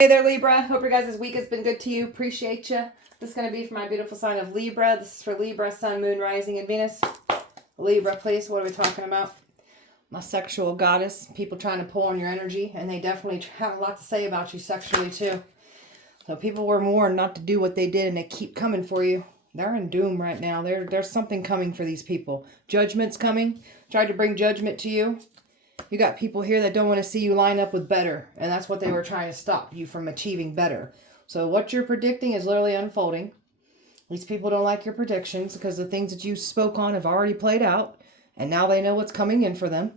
Hey there, Libra. Hope your guys' week has been good to you. Appreciate you. This is going to be for my beautiful sign of Libra. This is for Libra, Sun, Moon, Rising, and Venus. Libra, please. What are we talking about? My sexual goddess. People trying to pull on your energy, and they definitely have a lot to say about you sexually, too. So people were warned not to do what they did, and they keep coming for you. They're in doom right now. There's something coming for these people. Judgment's coming. Tried to bring judgment to you. You got people here that don't want to see you line up with better. And that's what they were trying to stop you from achieving better. So what you're predicting is literally unfolding. These people don't like your predictions because the things that you spoke on have already played out. And now they know what's coming in for them.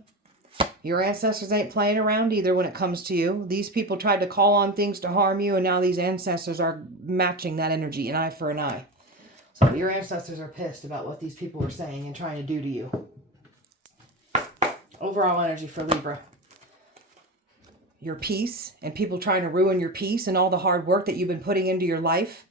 Your ancestors ain't playing around either when it comes to you. These people tried to call on things to harm you. And now these ancestors are matching that energy, an eye for an eye. So your ancestors are pissed about what these people are saying and trying to do to you. Overall energy for Libra. Your peace and people trying to ruin your peace and all the hard work that you've been putting into your life.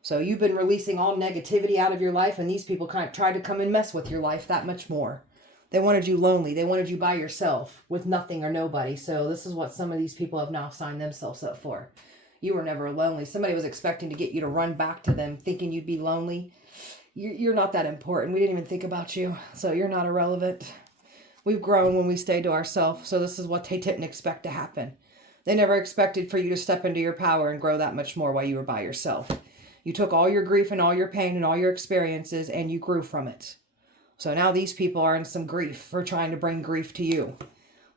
So you've been releasing all negativity out of your life, and these people kind of tried to come and mess with your life that much more. They wanted you lonely. They wanted you by yourself with nothing or nobody. So this is what some of these people have now signed themselves up for. You were never lonely. Somebody was expecting to get you to run back to them thinking you'd be lonely. You're not that important. We didn't even think about you. So you're not irrelevant. We've grown when we stay to ourselves, so this is what they didn't expect to happen. They never expected for you to step into your power and grow that much more while you were by yourself. You took all your grief and all your pain and all your experiences, and you grew from it. So now these people are in some grief for trying to bring grief to you.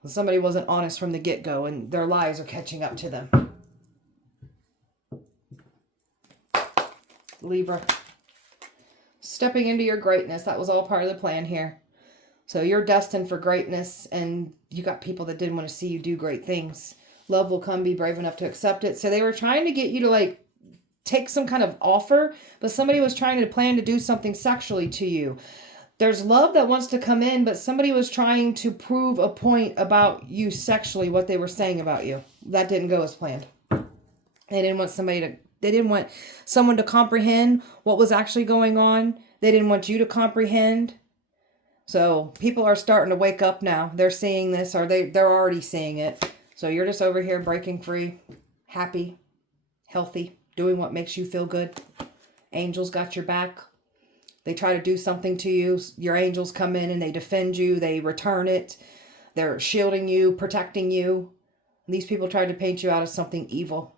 Well, somebody wasn't honest from the get-go, and their lies are catching up to them. Libra. Stepping into your greatness. That was all part of the plan here. So you're destined for greatness, and you got people that didn't want to see you do great things. Love will come, be brave enough to accept it. So they were trying to get you to take some kind of offer, but somebody was trying to plan to do something sexually to you. There's love that wants to come in, but somebody was trying to prove a point about you sexually, what they were saying about you. That didn't go as planned. They didn't want someone to comprehend what was actually going on. They didn't want you to comprehend. So people are starting to wake up now. They're seeing this, or they're already seeing it. So you're just over here breaking free, happy, healthy, doing what makes you feel good. Angels got your back. They try to do something to you. Your angels come in and they defend you. They return it. They're shielding you, protecting you. And these people tried to paint you out as something evil.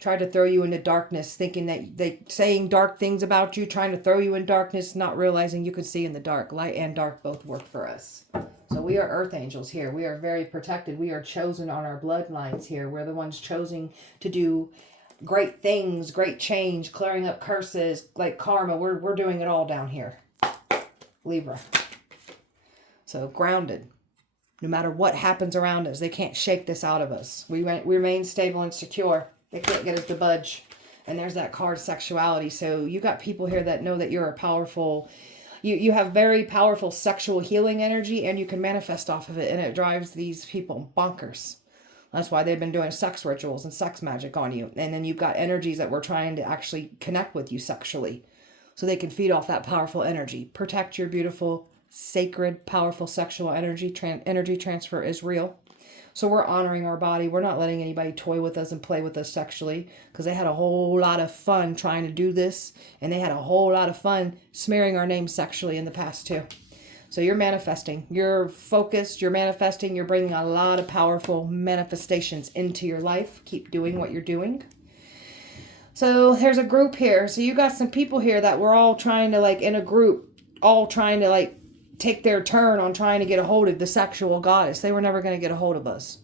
Tried to throw you into darkness, thinking that they saying dark things about you, trying to throw you in darkness, not realizing you could see in the dark. Light and dark both work for us. So we are earth angels here. We are very protected. We are chosen on our bloodlines here. We're the ones chosen to do great things, great change, clearing up curses, like karma. We're doing it all down here. Libra. So grounded. No matter what happens around us, they can't shake this out of us. We remain stable and secure. They can't get us to budge. And there's that card, sexuality. So you got people here that know that you're a powerful, you have very powerful sexual healing energy, and you can manifest off of it. And it drives these people bonkers. That's why they've been doing sex rituals and sex magic on you. And then you've got energies that we're trying to actually connect with you sexually. So they can feed off that powerful energy. Protect your beautiful, sacred, powerful sexual energy. Energy transfer is real. So we're honoring our body. We're not letting anybody toy with us and play with us sexually, because they had a whole lot of fun trying to do this. And they had a whole lot of fun smearing our name sexually in the past too. So you're manifesting. You're focused. You're manifesting. You're bringing a lot of powerful manifestations into your life. Keep doing what you're doing. So there's a group here. So you got some people here that we're all trying to, in a group, all trying to take their turn on trying to get a hold of the sexual goddess. They were never going to get a hold of us.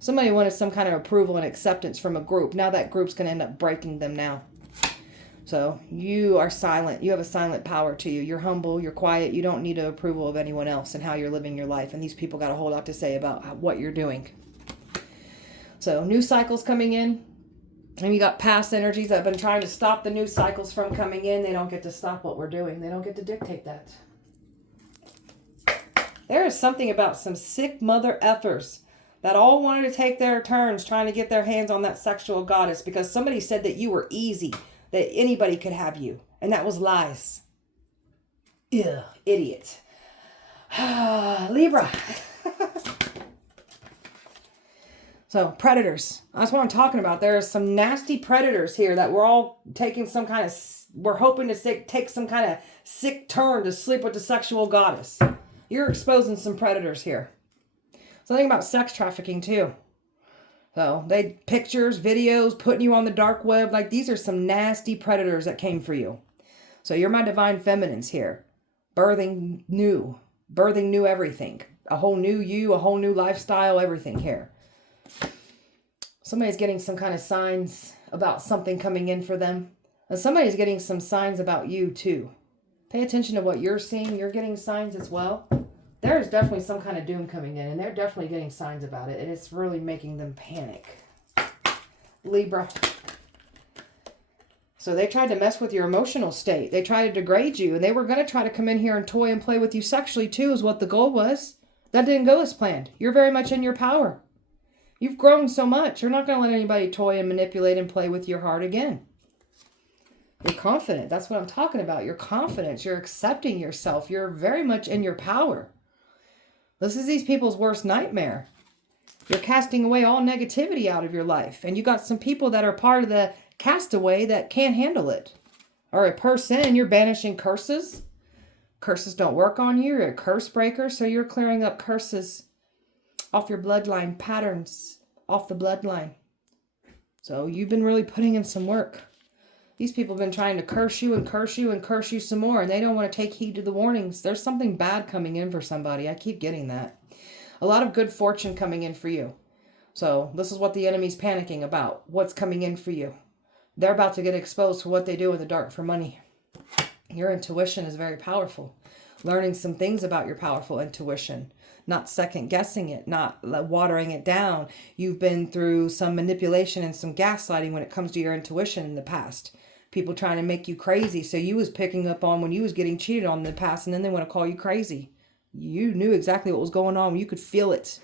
Somebody wanted some kind of approval and acceptance from a group. Now that group's going to end up breaking them now. So you are silent. You have a silent power to you. You're humble. You're quiet. You don't need the approval of anyone else and how you're living your life. And these people got a whole lot to say about what you're doing. So new cycles coming in. And you got past energies that have been trying to stop the new cycles from coming in. They don't get to stop what we're doing. They don't get to dictate that. There is something about some sick mother effers that all wanted to take their turns trying to get their hands on that sexual goddess because somebody said that you were easy, that anybody could have you. And that was lies. Ew, idiot. Libra. So predators, that's what I'm talking about. There are some nasty predators here that we're all taking some kind of, we're hoping to take some kind of sick turn to sleep with the sexual goddess. You're exposing some predators here. Something about sex trafficking too. So they pictures, videos, putting you on the dark web. Like these are some nasty predators that came for you. So you're my divine feminines here. Birthing new everything. A whole new you, a whole new lifestyle, everything here. Somebody's getting some kind of signs about something coming in for them. And somebody's getting some signs about you too. Pay attention to what you're seeing. You're getting signs as well. There's definitely some kind of doom coming in, and they're definitely getting signs about it, and it's really making them panic. Libra. So they tried to mess with your emotional state. They tried to degrade you, and they were going to try to come in here and toy and play with you sexually too, is what the goal was. That didn't go as planned. You're very much in your power. You've grown so much. You're not going to let anybody toy and manipulate and play with your heart again. You're confident. That's what I'm talking about. Your confidence. You're accepting yourself. You're very much in your power. This is these people's worst nightmare. You're casting away all negativity out of your life. And you got some people that are part of the castaway that can't handle it. Or a person, you're banishing curses. Curses don't work on you. You're a curse breaker. So you're clearing up curses off your bloodline, patterns off the bloodline. So you've been really putting in some work. These people have been trying to curse you and curse you and curse you some more, and they don't want to take heed to the warnings. There's something bad coming in for somebody. I keep getting that. A lot of good fortune coming in for you. So this is what the enemy's panicking about. What's coming in for you. They're about to get exposed for what they do in the dark for money. Your intuition is very powerful. Learning some things about your powerful intuition. Not second guessing it, not watering it down. You've been through some manipulation and some gaslighting when it comes to your intuition in the past. People trying to make you crazy. So you was picking up on when you was getting cheated on in the past, and then they want to call you crazy. You knew exactly what was going on. You could feel it.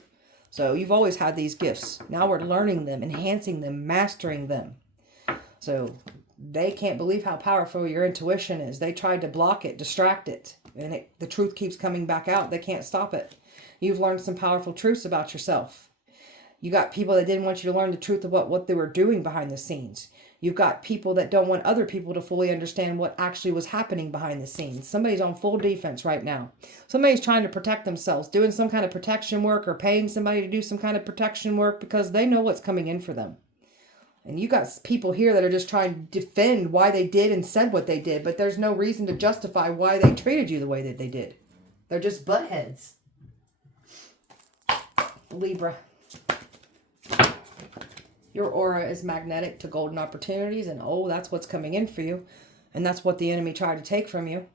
So you've always had these gifts. Now we're learning them, enhancing them, mastering them. So they can't believe how powerful your intuition is. They tried to block it, distract it. And the truth keeps coming back out. They can't stop it. You've learned some powerful truths about yourself. You got people that didn't want you to learn the truth about what they were doing behind the scenes. You've got people that don't want other people to fully understand what actually was happening behind the scenes. Somebody's on full defense right now. Somebody's trying to protect themselves, doing some kind of protection work or paying somebody to do some kind of protection work because they know what's coming in for them. And you got people here that are just trying to defend why they did and said what they did, but there's no reason to justify why they treated you the way that they did. They're just butt heads. Libra. Your aura is magnetic to golden opportunities, and oh, that's what's coming in for you. And that's what the enemy tried to take from you.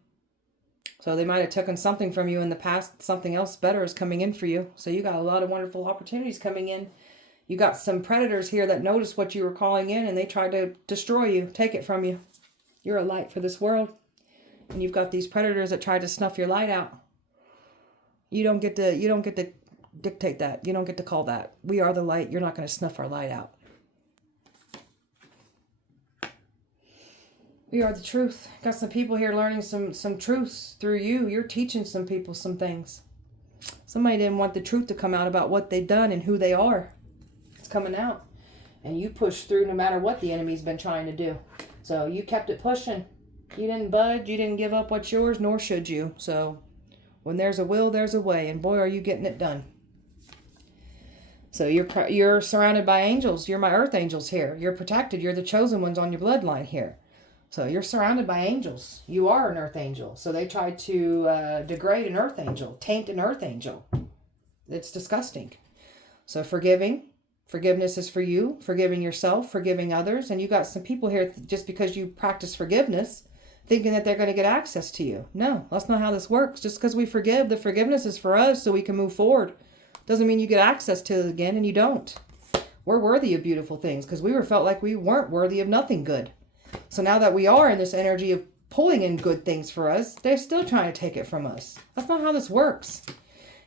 So they might have taken something from you in the past. Something else better is coming in for you. So you got a lot of wonderful opportunities coming in. You got some predators here that noticed what you were calling in, and they tried to destroy you, take it from you. You're a light for this world. And you've got these predators that tried to snuff your light out. You don't get to dictate that. You don't get to call that. We are the light. You're not going to snuff our light out. We are the truth. Got some people here learning some truths through you. You're teaching some people some things. Somebody didn't want the truth to come out about what they've done and who they are. It's coming out. And you push through no matter what the enemy's been trying to do. So you kept it pushing. You didn't budge. You didn't give up what's yours, nor should you. So when there's a will, there's a way. And boy, are you getting it done. So you're surrounded by angels. You're my earth angels here. You're protected. You're the chosen ones on your bloodline here. So you're surrounded by angels. You are an earth angel. So they tried to degrade an earth angel, taint an earth angel. It's disgusting. So forgiveness is for you, forgiving yourself, forgiving others. And you got some people here just because you practice forgiveness, thinking that they're going to get access to you. No, that's not how this works. Just because we forgive, the forgiveness is for us so we can move forward. Doesn't mean you get access to it again, and you don't. We're worthy of beautiful things because we felt like we weren't worthy of nothing good. So now that we are in this energy of pulling in good things for us, they're still trying to take it from us. That's not how this works.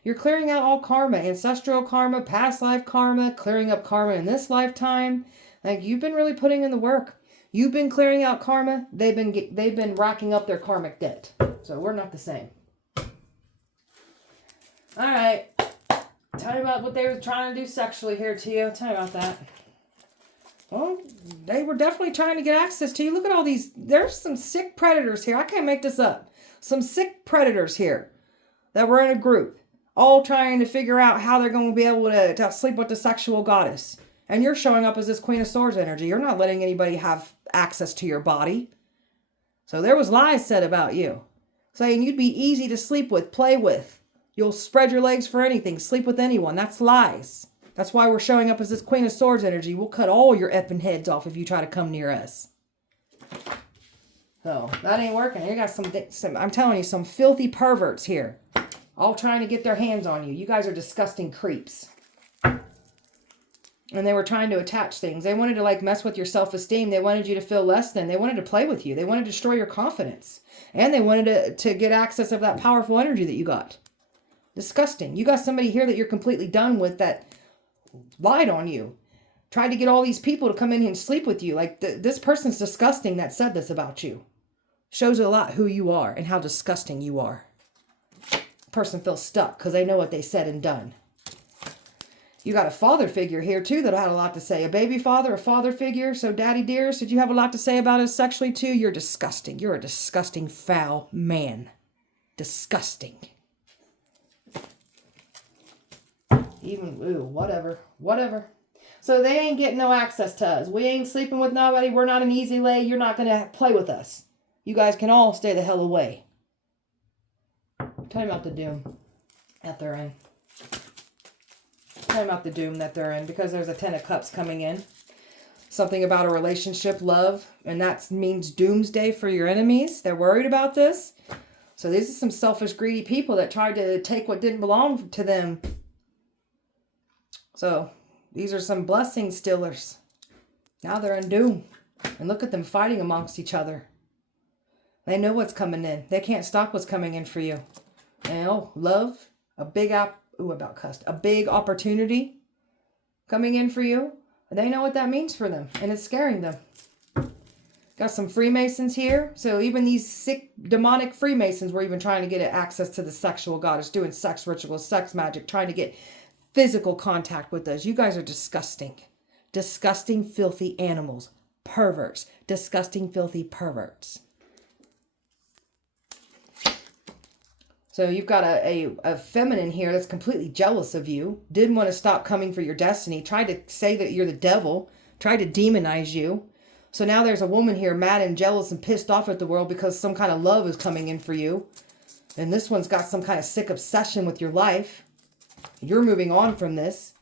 You're clearing out all karma, ancestral karma, past life karma, clearing up karma in this lifetime. Like, you've been really putting in the work. You've been clearing out karma. They've been racking up their karmic debt. So we're not the same. All right. Tell me about what they were trying to do sexually here to you. Tell me about that. Well, they were definitely trying to get access to you. Look at all these. There's some sick predators here. I can't make this up. Some sick predators here that were in a group, all trying to figure out how they're going to be able to sleep with the sexual goddess. And you're showing up as this Queen of Swords energy. You're not letting anybody have access to your body. So there was lies said about you, saying you'd be easy to sleep with, play with. You'll spread your legs for anything, sleep with anyone. That's lies. That's why we're showing up as this Queen of Swords energy. We'll cut all your effing heads off if you try to come near us. So, that ain't working. You got some, I'm telling you, some filthy perverts here. All trying to get their hands on you. You guys are disgusting creeps. And they were trying to attach things. They wanted to like mess with your self-esteem. They wanted you to feel less than. They wanted to play with you. They wanted to destroy your confidence. And they wanted to get access of that powerful energy that you got. Disgusting. You got somebody here that you're completely done with that lied on you. Tried to get all these people to come in here and sleep with you. Like this person's disgusting that said this about you. Shows a lot who you are and how disgusting you are. Person feels stuck because they know what they said and done. You got a father figure here too that had a lot to say. A baby father, a father figure. So Daddy Dearest, did you have a lot to say about us sexually too? You're disgusting. You're a disgusting, foul man. Disgusting. Even, ooh, whatever. So they ain't getting no access to us. We ain't sleeping with nobody. We're not an easy lay. You're not going to play with us. You guys can all stay the hell away. Tell me about the doom that they're in. Tell me about the doom that they're in, because there's a 10 of Cups coming in. Something about a relationship, love, and that means doomsday for your enemies. They're worried about this. So these are some selfish, greedy people that tried to take what didn't belong to them. So these are some blessing stealers. Now they're in doom. And look at them fighting amongst each other. They know what's coming in. They can't stop what's coming in for you. And oh, love, a big a big opportunity coming in for you. They know what that means for them, and it's scaring them. Got some Freemasons here. So even these sick, demonic Freemasons were even trying to get access to the sexual goddess, doing sex rituals, sex magic, trying to get physical contact with us. You guys are disgusting. Disgusting, filthy animals. Perverts. Disgusting, filthy perverts. So you've got a feminine here that's completely jealous of you. Didn't want to stop coming for your destiny. Tried to say that you're the devil. Tried to demonize you. So now there's a woman here mad and jealous and pissed off at the world because some kind of love is coming in for you. And this one's got some kind of sick obsession with your life. You're moving on from this.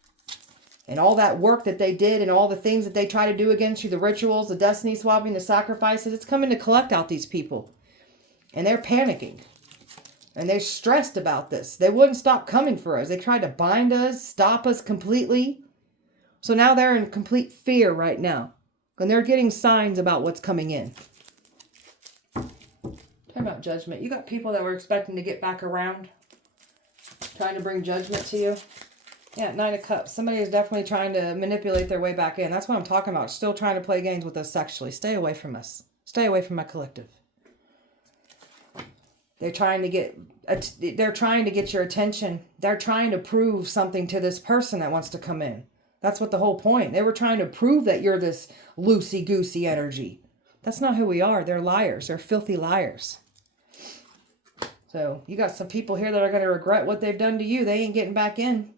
And all that work that they did and all the things that they try to do against you, the rituals, the destiny swapping, the sacrifices, it's coming to collect out these people. And they're panicking. And they're stressed about this. They wouldn't stop coming for us. They tried to bind us, stop us completely. So now they're in complete fear right now. And they're getting signs about what's coming in. Talk about judgment. You got people that were expecting to get back around. Trying to bring judgment to you. Yeah, 9 of Cups. Somebody is definitely trying to manipulate their way back in. That's what I'm talking about. Still trying to play games with us sexually. Stay away from us. Stay away from my collective. They're trying to get your attention. They're trying to prove something to this person that wants to come in. That's what the whole point. They were trying to prove that you're this loosey-goosey energy. That's not who we are. They're liars. They're filthy liars. So you got some people here that are going to regret what they've done to you. They ain't getting back in.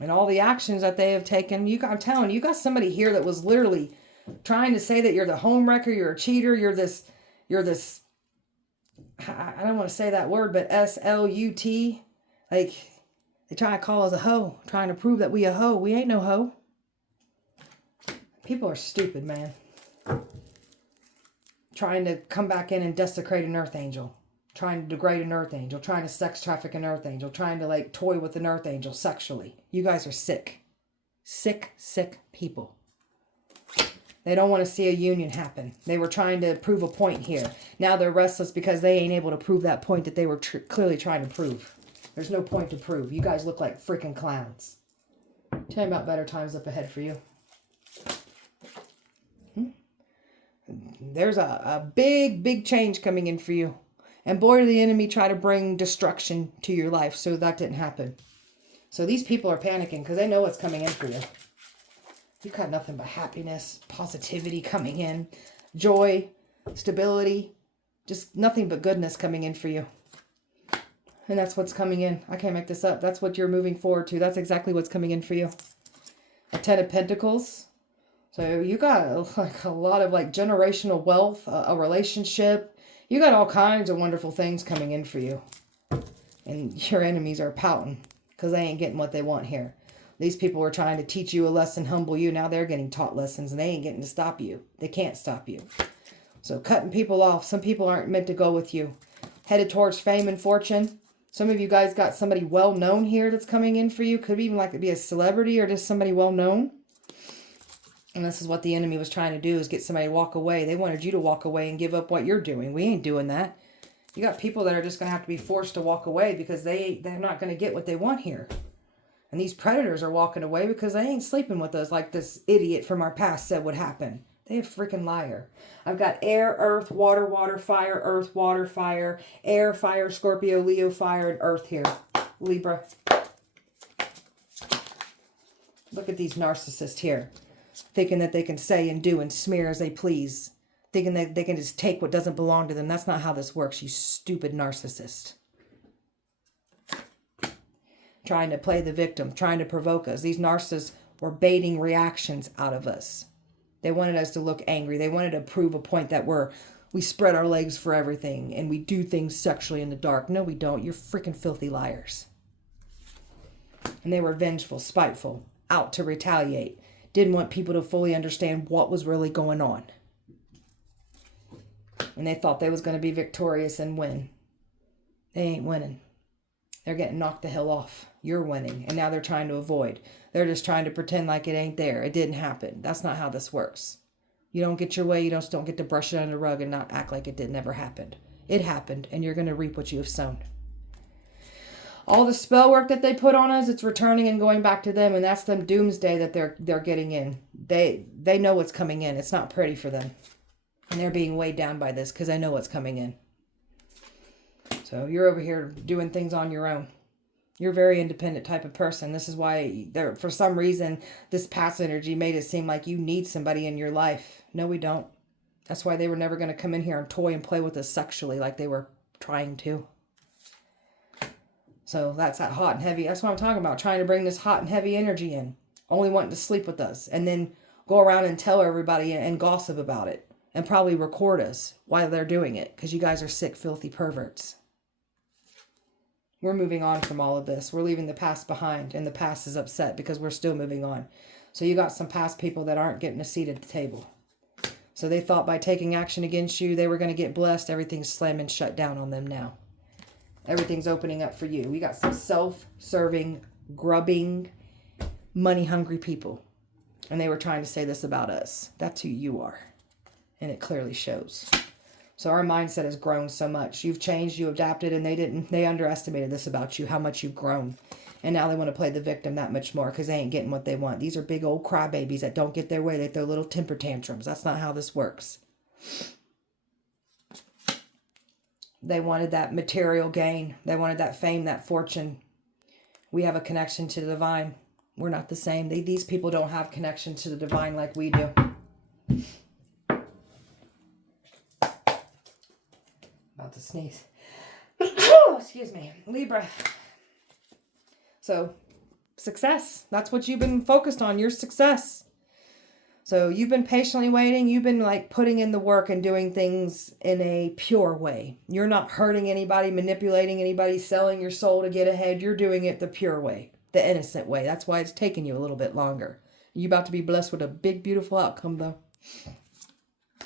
And all the actions that they have taken. I'm telling you, you got somebody here that was literally trying to say that you're the homewrecker, you're a cheater, you're this, I don't want to say that word, but S-L-U-T. Like, they try to call us a hoe. Trying to prove that we a hoe. We ain't no hoe. People are stupid, man. Trying to come back in and desecrate an earth angel. Trying to degrade an earth angel. Trying to sex traffic an earth angel. Trying to, like, toy with an earth angel sexually. You guys are sick. Sick, sick people. They don't want to see a union happen. They were trying to prove a point here. Now they're restless because they ain't able to prove that point that they were clearly trying to prove. There's no point to prove. You guys look like freaking clowns. Tell me about better times up ahead for you. There's a big, big change coming in for you. And boy, did the enemy try to bring destruction to your life. So that didn't happen. So these people are panicking because they know what's coming in for you. You've got nothing but happiness, positivity coming in, joy, stability, just nothing but goodness coming in for you. And that's what's coming in. I can't make this up. That's what you're moving forward to. That's exactly what's coming in for you. A 10 of Pentacles. So you got like a lot of like generational wealth, a relationship. You got all kinds of wonderful things coming in for you. And your enemies are pouting because they ain't getting what they want here. These people were trying to teach you a lesson, humble you. Now they're getting taught lessons and they ain't getting to stop you. They can't stop you. So cutting people off. Some people aren't meant to go with you. Headed towards fame and fortune. Some of you guys got somebody well-known here that's coming in for you. Could even like be a celebrity or just somebody well-known. And this is what the enemy was trying to do, is get somebody to walk away. They wanted you to walk away and give up what you're doing. We ain't doing that. You got people that are just going to have to be forced to walk away because they're not going to get what they want here. And these predators are walking away because they ain't sleeping with us like this idiot from our past said would happen. They a freaking liar. I've got air, earth, water, water, fire, earth, water, fire, air, fire, Scorpio, Leo, fire, and earth here. Libra. Look at these narcissists here. Thinking that they can say and do and smear as they please. Thinking that they can just take what doesn't belong to them. That's not how this works, you stupid narcissist. Trying to play the victim. Trying to provoke us. These narcissists were baiting reactions out of us. They wanted us to look angry. They wanted to prove a point that we spread our legs for everything and we do things sexually in the dark. No, we don't. You're freaking filthy liars. And they were vengeful, spiteful, out to retaliate. Didn't want people to fully understand what was really going on. And they thought they was going to be victorious and win. They ain't winning. They're getting knocked the hell off. You're winning. And now they're trying to avoid. They're just trying to pretend like it ain't there. It didn't happen. That's not how this works. You don't get your way. You don't get to brush it under the rug and not act like it never happened. It happened. And you're going to reap what you have sown. All the spell work that they put on us, it's returning and going back to them. And that's the doomsday that they're getting in. They know what's coming in. It's not pretty for them. And they're being weighed down by this because they know what's coming in. So you're over here doing things on your own. You're a very independent type of person. This is why, for some reason, this past energy made it seem like you need somebody in your life. No, we don't. That's why they were never going to come in here and toy and play with us sexually like they were trying to. So that's that hot and heavy. That's what I'm talking about. Trying to bring this hot and heavy energy in. Only wanting to sleep with us. And then go around and tell everybody and gossip about it. And probably record us while they're doing it. Because you guys are sick, filthy perverts. We're moving on from all of this. We're leaving the past behind. And the past is upset because we're still moving on. So you got some past people that aren't getting a seat at the table. So they thought by taking action against you, they were going to get blessed. Everything's slamming shut down on them now. Everything's opening up for you. We got some self-serving, grubbing, money-hungry people. And they were trying to say this about us. That's who you are. And it clearly shows. So our mindset has grown so much. You've changed, you adapted, and they underestimated this about you, how much you've grown. And now they want to play the victim that much more because they ain't getting what they want. These are big old crybabies that don't get their way. They throw little temper tantrums. That's not how this works. They wanted that material gain. They wanted that fame, that fortune. We have a connection to the divine. We're not the same. These people don't have connection to the divine like we do. About to sneeze. Excuse me. Libra. So, success. That's what you've been focused on. Your success. So, you've been patiently waiting. You've been like putting in the work and doing things in a pure way. You're not hurting anybody, manipulating anybody, selling your soul to get ahead. You're doing it the pure way, the innocent way. That's why it's taking you a little bit longer. You're about to be blessed with a big, beautiful outcome, though.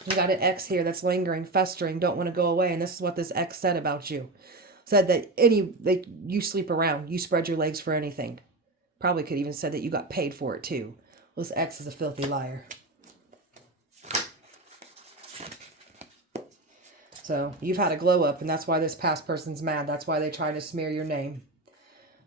You got an ex here that's lingering, festering, don't want to go away. And this is what this ex said about you. Said that you sleep around. You spread your legs for anything. Probably could even said that you got paid for it too. Well, this ex is a filthy liar. So you've had a glow up, and that's why this past person's mad. That's why they try to smear your name.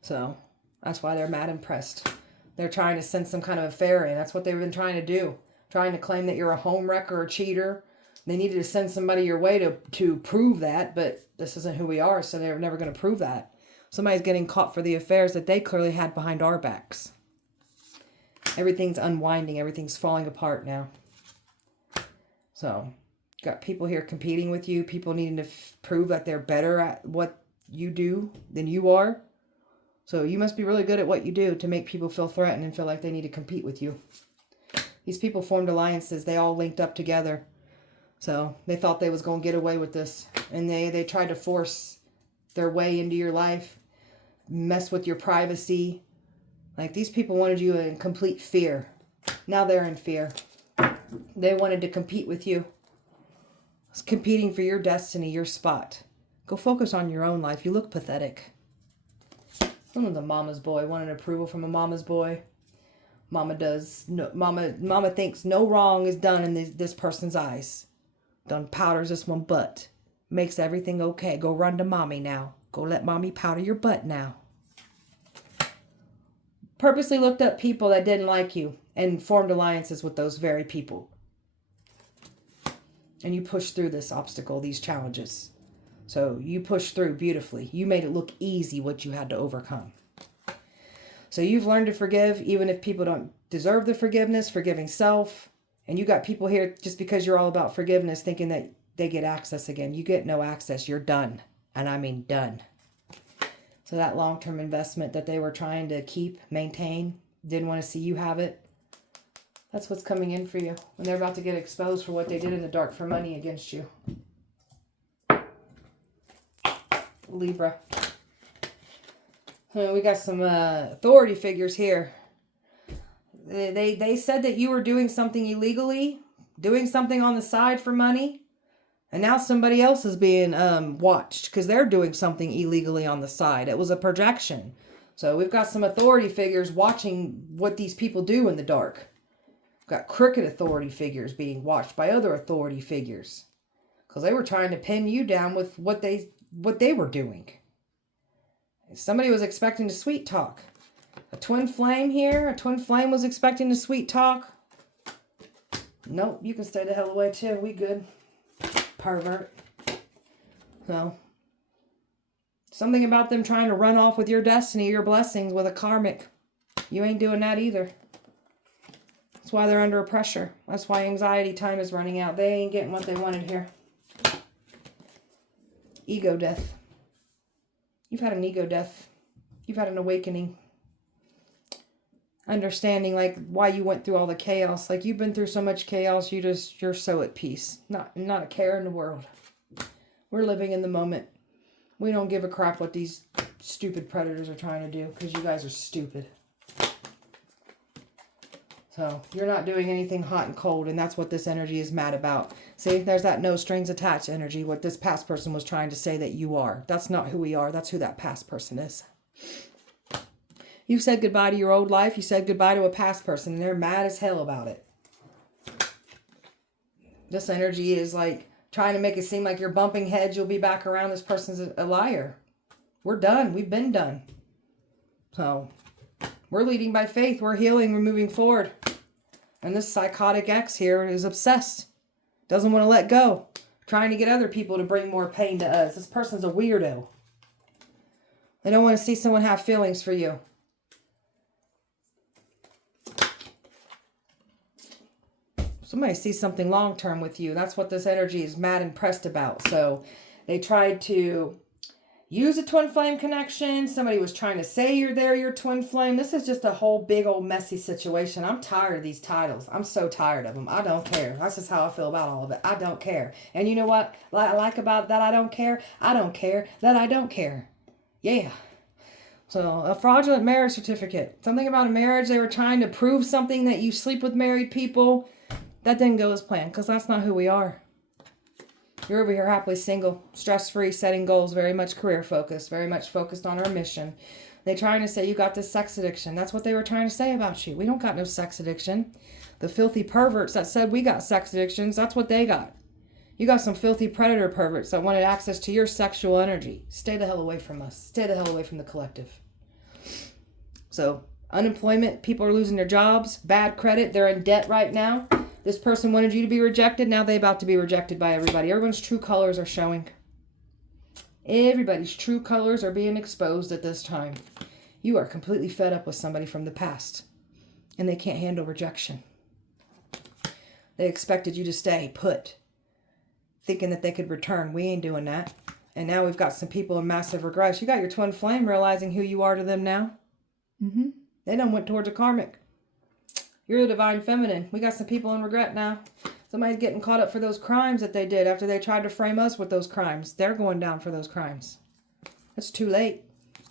So that's why they're mad and pressed. They're trying to send some kind of affair in. That's what they've been trying to do. Trying to claim that you're a home wrecker or a cheater. They needed to send somebody your way to prove that, but this isn't who we are, so they're never going to prove that. Somebody's getting caught for the affairs that they clearly had behind our backs. Everything's unwinding. Everything's falling apart now. So, got people here competing with you. People needing to prove that they're better at what you do than you are. So, you must be really good at what you do to make people feel threatened and feel like they need to compete with you. These people formed alliances. They all linked up together. So, they thought they was going to get away with this. And they tried to force their way into your life. Mess with your privacy. Like, these people wanted you in complete fear. Now they're in fear. They wanted to compete with you. It's competing for your destiny, your spot. Go focus on your own life. You look pathetic. Someone's a mama's boy. Wanted approval from a mama's boy. Mama thinks no wrong is done in this person's eyes. Done powders this one butt. Makes everything okay. Go run to mommy now. Go let mommy powder your butt now. Purposely looked up people that didn't like you and formed alliances with those very people. And you pushed through this obstacle, these challenges. So you pushed through beautifully. You made it look easy what you had to overcome. So you've learned to forgive even if people don't deserve the forgiveness, forgiving self. And you got people here just because you're all about forgiveness thinking that they get access again. You get no access. You're done. And I mean done. So that long-term investment that they were trying to keep, maintain, didn't want to see you have it. That's what's coming in for you when they're about to get exposed for what they did in the dark for money against you. Libra. We got some authority figures here. They said that you were doing something illegally, doing something on the side for money. And now somebody else is being watched because they're doing something illegally on the side. It was a projection. So we've got some authority figures watching what these people do in the dark. We've got crooked authority figures being watched by other authority figures. Because they were trying to pin you down with what they were doing. Somebody was expecting to sweet talk. A twin flame here. A twin flame was expecting to sweet talk. Nope, you can stay the hell away too. We good. Pervert. So, something about them trying to run off with your destiny, your blessings with a karmic. You ain't doing that either. That's why they're under pressure. That's why anxiety time is running out. They ain't getting what they wanted here. Ego death. You've had an ego death. You've had an awakening. Understanding like why you went through all the chaos. Like you've been through so much chaos, you're so at peace. Not a care in the world. We're living in the moment. We don't give a crap what these stupid predators are trying to do because you guys are stupid. So you're not doing anything hot and cold, and that's what this energy is mad about. See, there's that no strings attached energy, what this past person was trying to say that you are. That's not who we are. That's who that past person is. You said goodbye to your old life. You said goodbye to a past person, and they're mad as hell about it. This energy is like trying to make it seem like you're bumping heads. You'll be back around. This person's a liar. We're done. We've been done. So we're leading by faith. We're healing. We're moving forward. And this psychotic ex here is obsessed. Doesn't want to let go. Trying to get other people to bring more pain to us. This person's a weirdo. They don't want to see someone have feelings for you. Somebody sees something long-term with you. That's what this energy is mad and pressed about. So they tried to use a twin flame connection. Somebody was trying to say you're there, your twin flame. This is just a whole big old messy situation. I'm tired of these titles. I'm so tired of them. I don't care. That's just how I feel about all of it. I don't care. And you know what I like about that I don't care? I don't care that I don't care. Yeah. So a fraudulent marriage certificate. Something about a marriage. They were trying to prove something that you sleep with married people. That didn't go as planned because that's not who we are. You're over here happily single, stress-free, setting goals, very much career focused, very much focused on our mission. They're trying to say you got this sex addiction. That's what they were trying to say about you. We don't got no sex addiction. The filthy perverts that said we got sex addictions, that's what they got. You got some filthy predator perverts that wanted access to your sexual energy. Stay the hell away from us. Stay the hell away from the collective. So, unemployment, people are losing their jobs, bad credit, they're in debt right now. This person wanted you to be rejected. Now they're about to be rejected by everybody. Everyone's true colors are showing. Everybody's true colors are being exposed at this time. You are completely fed up with somebody from the past. And they can't handle rejection. They expected you to stay put. Thinking that they could return. We ain't doing that. And now we've got some people in massive regrets. You got your twin flame realizing who you are to them now. They done went towards a karmic. You're the divine feminine. We got some people in regret now. Somebody's getting caught up for those crimes that they did after they tried to frame us with those crimes. They're going down for those crimes. It's too late.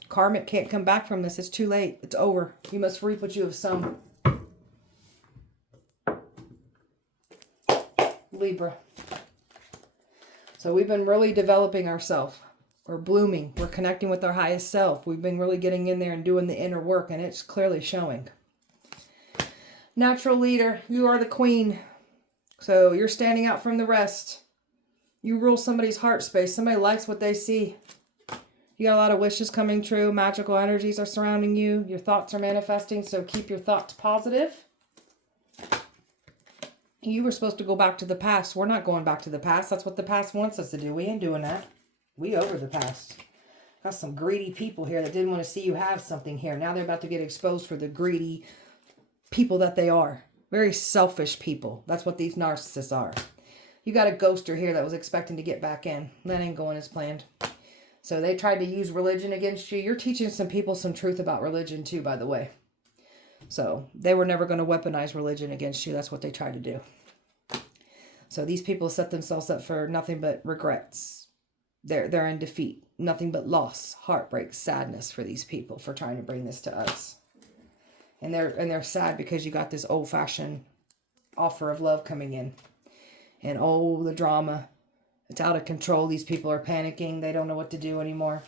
Karmic can't come back from this. It's too late. It's over. You must reap what you have sown. Libra. So we've been really developing ourselves. We're blooming. We're connecting with our highest self. We've been really getting in there and doing the inner work, and it's clearly showing. Natural leader, you are the queen. So you're standing out from the rest. You rule somebody's heart space. Somebody likes what they see. You got a lot of wishes coming true. Magical energies are surrounding you. Your thoughts are manifesting, so keep your thoughts positive. You were supposed to go back to the past. We're not going back to the past. That's what the past wants us to do. We ain't doing that. We over the past. Got some greedy people here that didn't want to see you have something here. Now they're about to get exposed for the greedy people that they are. Very selfish people. That's what these narcissists are. You got a ghoster here that was expecting to get back in. That ain't going as planned. So they tried to use religion against you. You're teaching some people some truth about religion too, by the way. So they were never going to weaponize religion against you. That's what they tried to do. So these people set themselves up for nothing but regrets. They're in defeat. Nothing but loss, heartbreak, sadness for these people for trying to bring this to us. And they're sad because you got this old-fashioned offer of love coming in. And oh, the drama. It's out of control. These people are panicking. They don't know what to do anymore.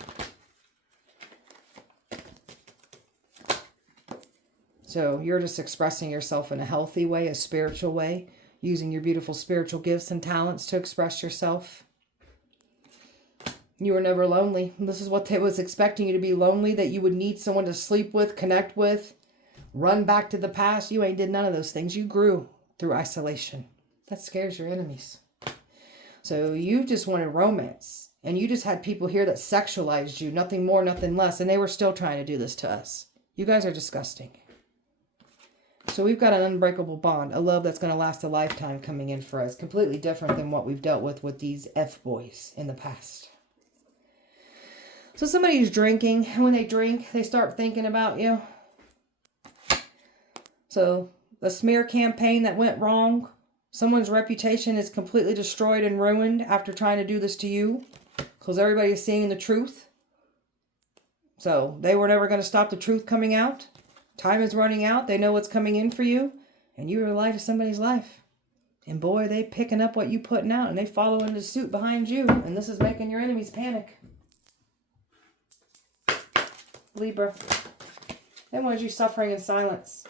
So you're just expressing yourself in a healthy way, a spiritual way, using your beautiful spiritual gifts and talents to express yourself. You were never lonely. This is what they was expecting you to be lonely, that you would need someone to sleep with, connect with, run back to the past. You ain't did none of those things. You grew through isolation. That scares your enemies. So you just wanted romance. And you just had people here that sexualized you. Nothing more, nothing less. And they were still trying to do this to us. You guys are disgusting. So we've got an unbreakable bond. A love that's going to last a lifetime coming in for us. Completely different than what we've dealt with these F-boys in the past. So somebody who's drinking, when they drink, they start thinking about you. So the smear campaign that went wrong, someone's reputation is completely destroyed and ruined after trying to do this to you because everybody is seeing the truth. So they were never going to stop the truth coming out. Time is running out. They know what's coming in for you. And you're the light of somebody's life. And boy, they picking up what you putting out and they follow into suit behind you. And this is making your enemies panic. Libra. They wanted you suffering in silence.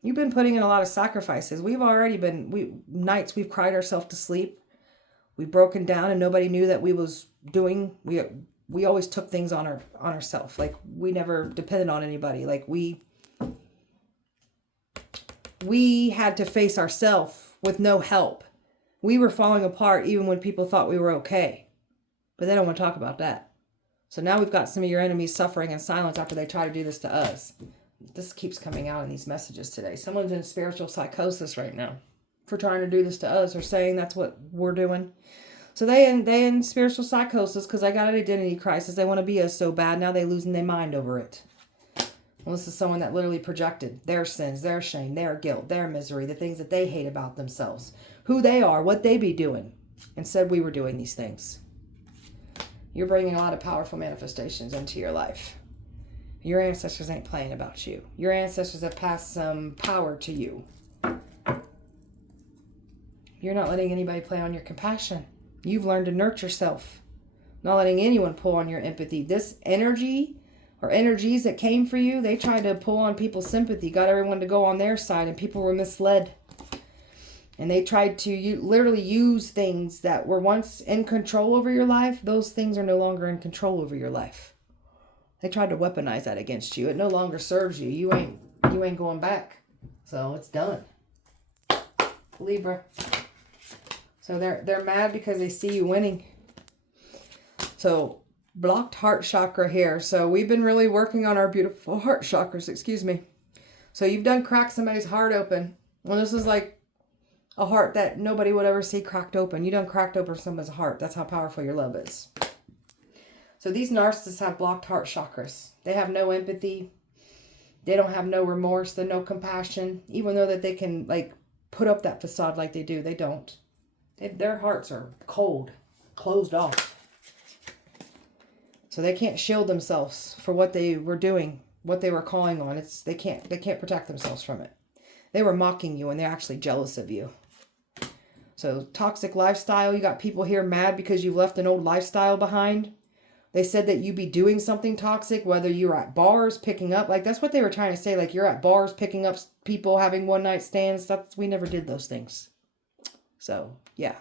You've been putting in a lot of sacrifices. We've already been, nights we've cried ourselves to sleep. We've broken down and nobody knew that we was doing, we always took things on ourselves. Like we never depended on anybody. Like we had to face ourselves with no help. We were falling apart even when people thought we were okay. But they don't want to talk about that. So now we've got some of your enemies suffering in silence after they try to do this to us. This keeps coming out in these messages today. Someone's in spiritual psychosis right now for trying to do this to us or saying that's what we're doing. So they in spiritual psychosis because they got an identity crisis. They want to be us so bad. Now they're losing their mind over it. Well, this is someone that literally projected their sins, their shame, their guilt, their misery, the things that they hate about themselves, who they are, what they be doing, and said we were doing these things. You're bringing a lot of powerful manifestations into your life. Your ancestors ain't playing about you. Your ancestors have passed some power to you. You're not letting anybody play on your compassion. You've learned to nurture yourself. Not letting anyone pull on your empathy. This energy or energies that came for you, they tried to pull on people's sympathy, got everyone to go on their side, and people were misled. And they tried to literally use things that were once in control over your life. Those things are no longer in control over your life. They tried to weaponize that against you. It no longer serves you. You ain't going back. So it's done. Libra. So they're mad because they see you winning. So blocked heart chakra here. So we've been really working on our beautiful heart chakras, excuse me. So you've done crack somebody's heart open. Well, this is like a heart that nobody would ever see cracked open. You done cracked open someone's heart. That's how powerful your love is. So these narcissists have blocked heart chakras. They have no empathy. They don't have no remorse. They're no compassion. Even though that they can like put up that facade like they do, they don't. Their hearts are cold, closed off. So they can't shield themselves for what they were doing, what they were calling on. They can't protect themselves from it. They were mocking you and they're actually jealous of you. So toxic lifestyle, you got people here mad because you've left an old lifestyle behind. They said that you be doing something toxic, whether you're at bars picking up, like that's what they were trying to say, like you're at bars picking up people, having one night stands. We never did those things. So yeah.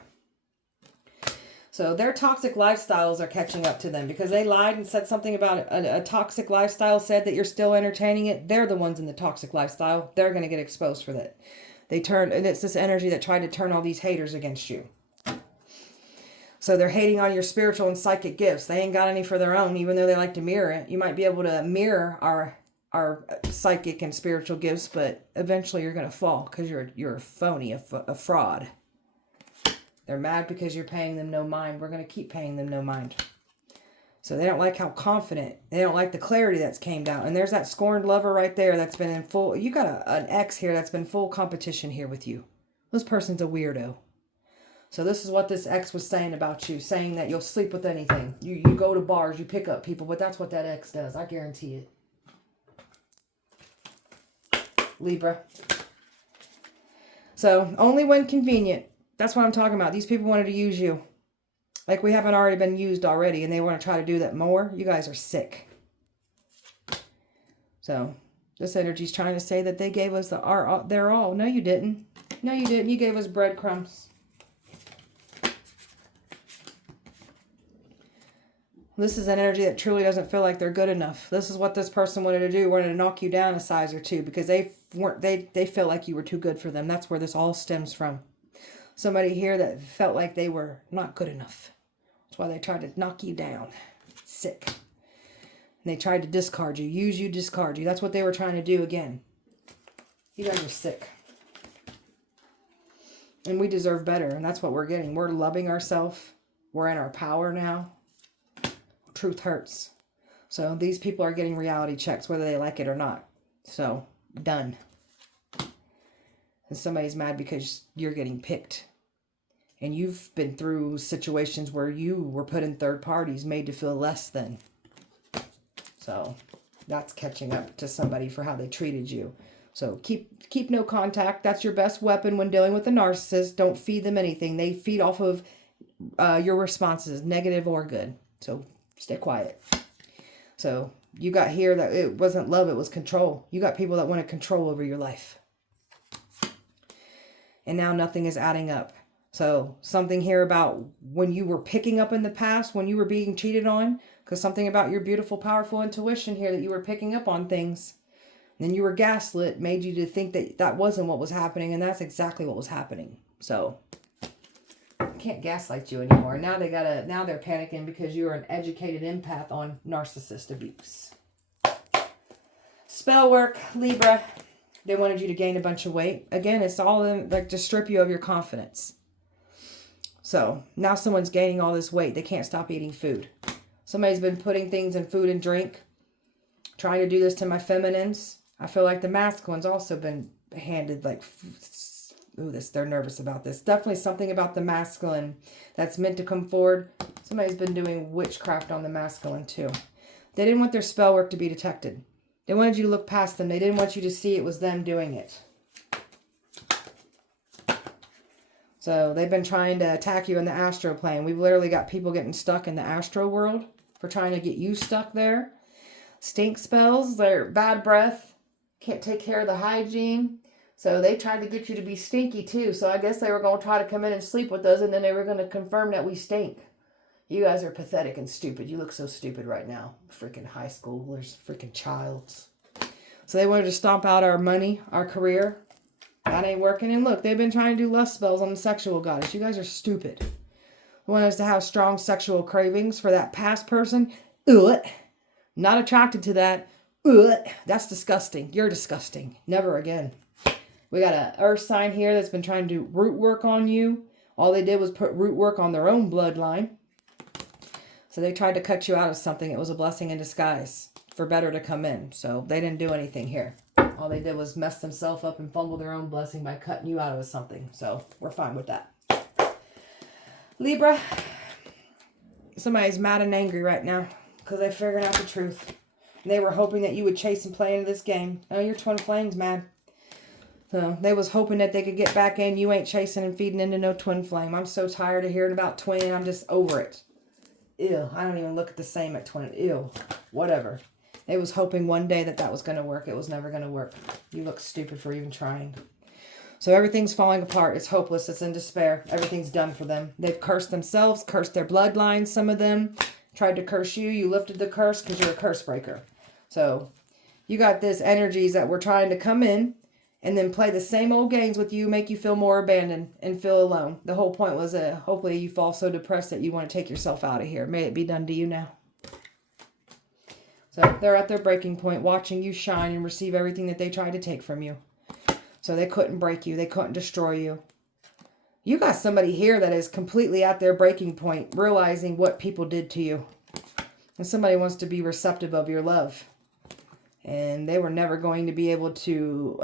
So their toxic lifestyles are catching up to them because they lied and said something about a toxic lifestyle, said that you're still entertaining it. They're the ones in the toxic lifestyle. They're going to get exposed for that. And it's this energy that tried to turn all these haters against you. So they're hating on your spiritual and psychic gifts. They ain't got any for their own, even though they like to mirror it. You might be able to mirror our psychic and spiritual gifts, but eventually you're going to fall because you're a phony, a fraud. They're mad because you're paying them no mind. We're going to keep paying them no mind. So they don't like how confident. They don't like the clarity that's came down. And there's that scorned lover right there that's been in full. You got an ex here that's been full competition here with you. This person's a weirdo. So this is what this ex was saying about you, saying that you'll sleep with anything. You go to bars, you pick up people, but that's what that ex does. I guarantee it. Libra. So only when convenient. That's what I'm talking about. These people wanted to use you. Like we haven't already been used already, and they want to try to do that more. You guys are sick. So this energy's trying to say that they gave us their all. No, you didn't. No, you didn't. You gave us breadcrumbs. This is an energy that truly doesn't feel like they're good enough. This is what this person wanted to do. Wanted to knock you down a size or two because they felt like you were too good for them. That's where this all stems from. Somebody here that felt like they were not good enough. That's why they tried to knock you down. Sick. And they tried to discard you. Use you, discard you. That's what they were trying to do again. You guys are sick. And we deserve better. And that's what we're getting. We're loving ourselves. We're in our power now. Truth hurts. So these people are getting reality checks whether they like it or not. So done. And somebody's mad because you're getting picked. And you've been through situations where you were put in third parties, made to feel less than. So that's catching up to somebody for how they treated you. So keep no contact. That's your best weapon when dealing with a narcissist. Don't feed them anything. They feed off of your responses, negative or good. So stay quiet. So you got here that it wasn't love, it was control. You got people that want to control over your life. And now nothing is adding up. So something here about when you were picking up in the past, when you were being cheated on, because something about your beautiful, powerful intuition here that you were picking up on things. And then you were gaslit, made you to think that that wasn't what was happening. And that's exactly what was happening. So I can't gaslight you anymore. Now now they're panicking because you're an educated empath on narcissist abuse. Spell work, Libra. They wanted you to gain a bunch of weight. Again, it's all like to strip you of your confidence. So now someone's gaining all this weight. They can't stop eating food. Somebody's been putting things in food and drink. Trying to do this to my feminines. I feel like the masculines also been handed like, ooh, they're nervous about this. Definitely something about the masculine that's meant to come forward. Somebody's been doing witchcraft on the masculine too. They didn't want their spell work to be detected. They wanted you to look past them. They didn't want you to see it was them doing it. So they've been trying to attack you in the astro plane. We've literally got people getting stuck in the astro world for trying to get you stuck there. Stink spells, they're bad breath. Can't take care of the hygiene. So they tried to get you to be stinky too. So I guess they were going to try to come in and sleep with us and then they were going to confirm that we stink. You guys are pathetic and stupid. You look so stupid right now. Freaking high schoolers, freaking childs. So they wanted to stomp out our money, our career. That ain't working. And look, they've been trying to do lust spells on the sexual goddess. You guys are stupid. Want us to have strong sexual cravings for that past person? Ugh. Not attracted to that. Ugh. That's disgusting. You're disgusting. Never again. We got an earth sign here that's been trying to do root work on you. All they did was put root work on their own bloodline. So they tried to cut you out of something. It was a blessing in disguise for better to come in. So they didn't do anything here. All they did was mess themselves up and fumble their own blessing by cutting you out of something. So we're fine with that. Libra, somebody's mad and angry right now because they figured out the truth. And they were hoping that you would chase and play into this game. Oh, your twin flame's mad. So they was hoping that they could get back in. You ain't chasing and feeding into no twin flame. I'm so tired of hearing about twin. I'm just over it. Ew, I don't even look at the same at twin. Ew, whatever. They was hoping one day that was going to work. It was never going to work. You look stupid for even trying. So everything's falling apart. It's hopeless. It's in despair. Everything's done for them. They've cursed themselves, cursed their bloodline. Some of them tried to curse you. You lifted the curse because you're a curse breaker. So you got this energies that were trying to come in and then play the same old games with you, make you feel more abandoned and feel alone. The whole point was that hopefully you fall so depressed that you want to take yourself out of here. May it be done to you now. So they're at their breaking point, watching you shine and receive everything that they tried to take from you. So they couldn't break you. They couldn't destroy you. You got somebody here that is completely at their breaking point, realizing what people did to you. And somebody wants to be receptive of your love. And they were never going to be able to,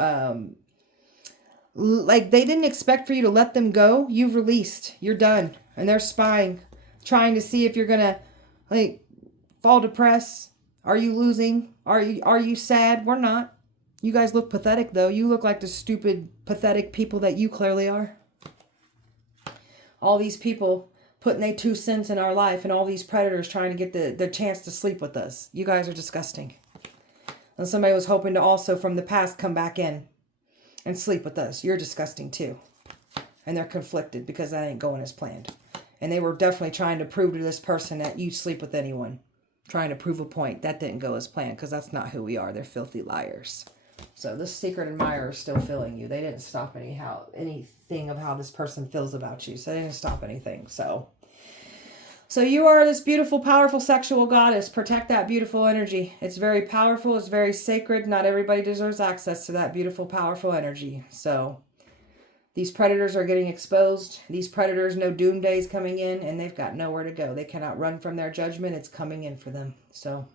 they didn't expect for you to let them go. You've released. You're done. And they're spying, trying to see if you're going to, fall depressed. Are you losing? Are you sad? We're not. You guys look pathetic, though. You look like the stupid, pathetic people that you clearly are. All these people putting their 2 cents in our life and all these predators trying to get the chance to sleep with us. You guys are disgusting. And somebody was hoping to also from the past come back in and sleep with us. You're disgusting, too. And they're conflicted because that ain't going as planned. And they were definitely trying to prove to this person that you sleep with anyone. Trying to prove a point. That didn't go as planned because that's not who we are. They're filthy liars. So this secret admirer is still feeling you. They didn't stop anything of how this person feels about you. So they didn't stop anything. So you are this beautiful, powerful sexual goddess. Protect that beautiful energy. It's very powerful. It's very sacred. Not everybody deserves access to that beautiful, powerful energy. So these predators are getting exposed. These predators know doomsday is coming in and they've got nowhere to go. They cannot run from their judgment. It's coming in for them. So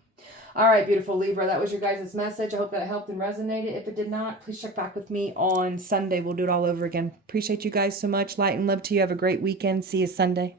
all right, beautiful Libra, that was your guys' message. I hope that helped and resonated. If it did not, please check back with me on Sunday. We'll do it all over again. Appreciate you guys so much. Light and love to you. Have a great weekend. See you Sunday.